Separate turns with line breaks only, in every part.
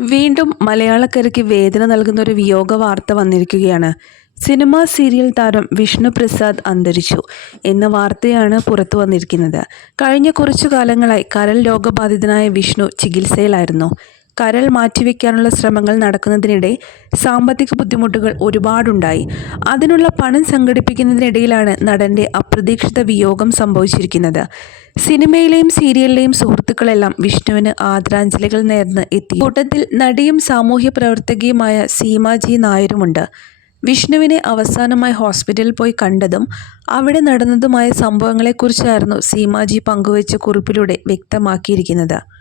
വീണ്ടും മലയാളക്കരയ്ക്ക് വേദന നൽകുന്ന ഒരു വിയോഗ വാർത്ത വന്നിരിക്കുകയാണ്. സിനിമാ സീരിയൽ താരം വിഷ്ണു പ്രസാദ് അന്തരിച്ചു എന്ന വാർത്തയാണ് പുറത്തു വന്നിരിക്കുന്നത്. കഴിഞ്ഞ കുറച്ചു കാലങ്ങളായി കരൽ രോഗബാധിതനായ വിഷ്ണു ചികിത്സയിലായിരുന്നു. കരൾ മാറ്റിവെക്കാനുള്ള ശ്രമങ്ങൾ നടക്കുന്നതിനിടെ സാമ്പത്തിക ബുദ്ധിമുട്ടുകൾ ഒരുപാടുണ്ടായി. അതിനുള്ള പണം സംഘടിപ്പിക്കുന്നതിനിടയിലാണ് നടന്റെ അപ്രതീക്ഷിത വിയോഗം സംഭവിച്ചിരിക്കുന്നത്. സിനിമയിലെയും സീരിയലിലെയും സുഹൃത്തുക്കളെല്ലാം വിഷ്ണുവിന് ആദരാഞ്ജലികൾ നേർന്ന് എത്തി. കൂട്ടത്തിൽ നടിയും സാമൂഹ്യ പ്രവർത്തകയുമായ സീമാജി നായരുമുണ്ട്. വിഷ്ണുവിനെ അവസാനമായി ഹോസ്പിറ്റലിൽ പോയി കണ്ടതും അവിടെ നടന്നതുമായ സംഭവങ്ങളെക്കുറിച്ചായിരുന്നു സീമാജി പങ്കുവച്ച കുറിപ്പിലൂടെ വ്യക്തമാക്കിയിരിക്കുന്നത്.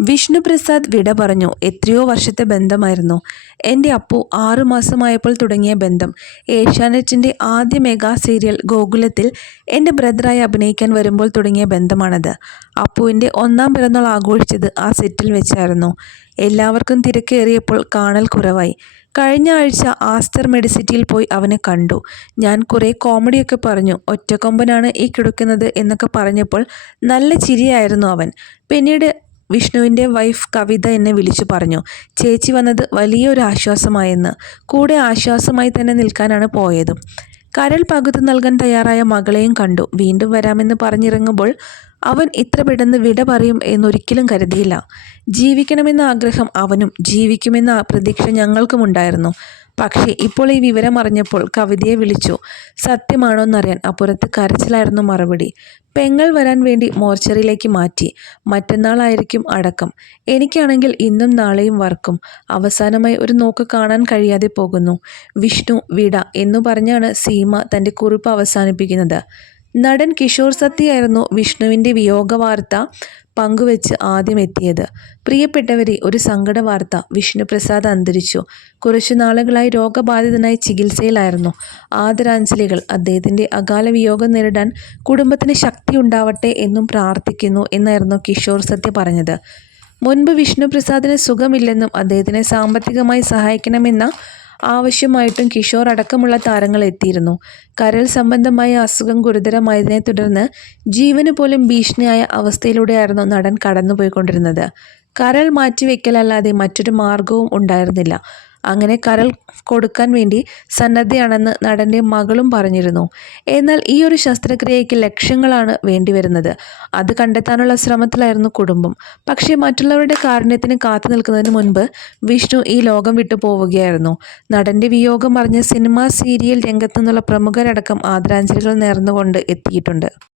വിഷ്ണു പ്രസാദ് വിട പറഞ്ഞു എത്രയോ വർഷത്തെ ബന്ധമായിരുന്നു. എന്റെ അപ്പു ആറുമാസമായപ്പോൾ തുടങ്ങിയ ബന്ധം. ഏഷ്യാനെറ്റിന്റെ ആദ്യ മെഗാ സീരിയൽ ഗോകുലത്തിൽ എന്റെ ബ്രദറായി അഭിനയിക്കാൻ വരുമ്പോൾ തുടങ്ങിയ ബന്ധമാണത്. അപ്പുവിന്റെ ഒന്നാം പിറന്നാൾ ആഘോഷിച്ചത് ആ സെറ്റിൽ വെച്ചായിരുന്നു. എല്ലാവർക്കും തിരക്കേറിയപ്പോൾ കാണൽ കുറവായി. കഴിഞ്ഞ ആഴ്ച ആസ്റ്റർ മെഡിസിറ്റിയിൽ പോയി അവനെ കണ്ടു. ഞാൻ കുറേ കോമഡിയൊക്കെ പറഞ്ഞു ഒറ്റക്കൊമ്പനാണ് ഈ കിടക്കുന്നത് എന്നൊക്കെ പറഞ്ഞപ്പോൾ നല്ല ചിരിയായിരുന്നു അവൻ. പിന്നീട് വിഷ്ണുവിന്റെ വൈഫ് കവിത എന്നെ വിളിച്ചു പറഞ്ഞു. ചേച്ചി വന്നത് വലിയൊരു ആശ്വാസമായെന്ന്. കൂടെ ആശ്വാസമായി തന്നെ നിൽക്കാനാണ് പോയതും. കരൾ പകുതി നൽകാൻ തയ്യാറായ മകളെയും കണ്ടു. വീണ്ടും വരാമെന്ന് പറഞ്ഞിറങ്ങുമ്പോൾ അവൻ ഇത്ര പെട്ടെന്ന് വിട പറയും എന്നൊരിക്കലും കരുതിയില്ല. ജീവിക്കണമെന്ന ആഗ്രഹം അവനും ജീവിക്കുമെന്ന പ്രതീക്ഷ ഞങ്ങൾക്കുമുണ്ടായിരുന്നു. പക്ഷേ ഇപ്പോൾ ഈ വിവരം അറിഞ്ഞപ്പോൾ കവിതയെ വിളിച്ചു. സത്യമാണോന്നറിയാൻ അപ്പുറത്ത് കരച്ചിലായിരുന്നു മറുപടി. പെങ്ങൾ വരാൻ വേണ്ടി മോർച്ചറിയിലേക്ക് മാറ്റി. മറ്റന്നാളായിരിക്കും അടക്കം. എനിക്കാണെങ്കിൽ ഇന്നും നാളെയും വർക്കും. അവസാനമായി ഒരു നോക്ക് കാണാൻ കഴിയാതെ പോകുന്നു. വിഷ്ണു വിട എന്നു പറഞ്ഞാണ് സീമ തന്റെ കുറിപ്പ് അവസാനിപ്പിക്കുന്നത്. നടൻ കിഷോർ സത്യയായിരുന്നു വിഷ്ണുവിന്റെ വിയോഗ വാർത്ത പങ്കുവെച്ച് ആദ്യം എത്തിയത് പ്രിയപ്പെട്ടവരെ ഒരു സങ്കട വാർത്ത വിഷ്ണുപ്രസാദ് അന്തരിച്ചു. കുറച്ചു നാളുകളായി രോഗബാധിതനായി ചികിത്സയിലായിരുന്നു. ആദരാഞ്ജലികൾ അദ്ദേഹത്തിന്റെ അകാല വിയോഗം നേരിടാൻ കുടുംബത്തിന് ശക്തി ഉണ്ടാവട്ടെ എന്നും പ്രാർത്ഥിക്കുന്നു എന്നായിരുന്നു കിഷോർ സത്യ പറഞ്ഞത്. മുൻപ് വിഷ്ണുപ്രസാദിന് സുഖമില്ലെന്നും അദ്ദേഹത്തിനെ സാമ്പത്തികമായി സഹായിക്കണമെന്ന ആവശ്യമായിട്ടും കിഷോർ അടക്കമുള്ള താരങ്ങൾ എത്തിയിരുന്നു. കരൾ സംബന്ധമായ അസുഖം ഗുരുതരമായതിനെ തുടർന്ന് ജീവന് പോലും ഭീഷണിയായ അവസ്ഥയിലൂടെയായിരുന്നു നടൻ കടന്നുപോയിക്കൊണ്ടിരുന്നത്. കരൾ മാറ്റിവെക്കലല്ലാതെ മറ്റൊരു മാർഗവും ഉണ്ടായിരുന്നില്ല. അങ്ങനെ കരൾ കൊടുക്കാൻ വേണ്ടി സന്നദ്ധയാണെന്ന് നടന്റെ മകളും പറഞ്ഞിരുന്നു. എന്നാൽ ഈ ഒരു ശസ്ത്രക്രിയയ്ക്ക് ലക്ഷങ്ങളാണ് വേണ്ടിവരുന്നത് അത് കണ്ടെത്താനുള്ള ശ്രമത്തിലായിരുന്നു കുടുംബം. പക്ഷേ മറ്റുള്ളവരുടെ കാരുണ്യത്തിന് കാത്തു നിൽക്കുന്നതിന് മുൻപ് വിഷ്ണു ഈ ലോകം വിട്ടു പോവുകയായിരുന്നു. നടന്റെ വിയോഗം അറിഞ്ഞ സിനിമ സീരിയൽ രംഗത്തു നിന്നുള്ള പ്രമുഖരടക്കം ആദരാഞ്ജലികൾ നേർന്നുകൊണ്ട് എത്തിയിട്ടുണ്ട്.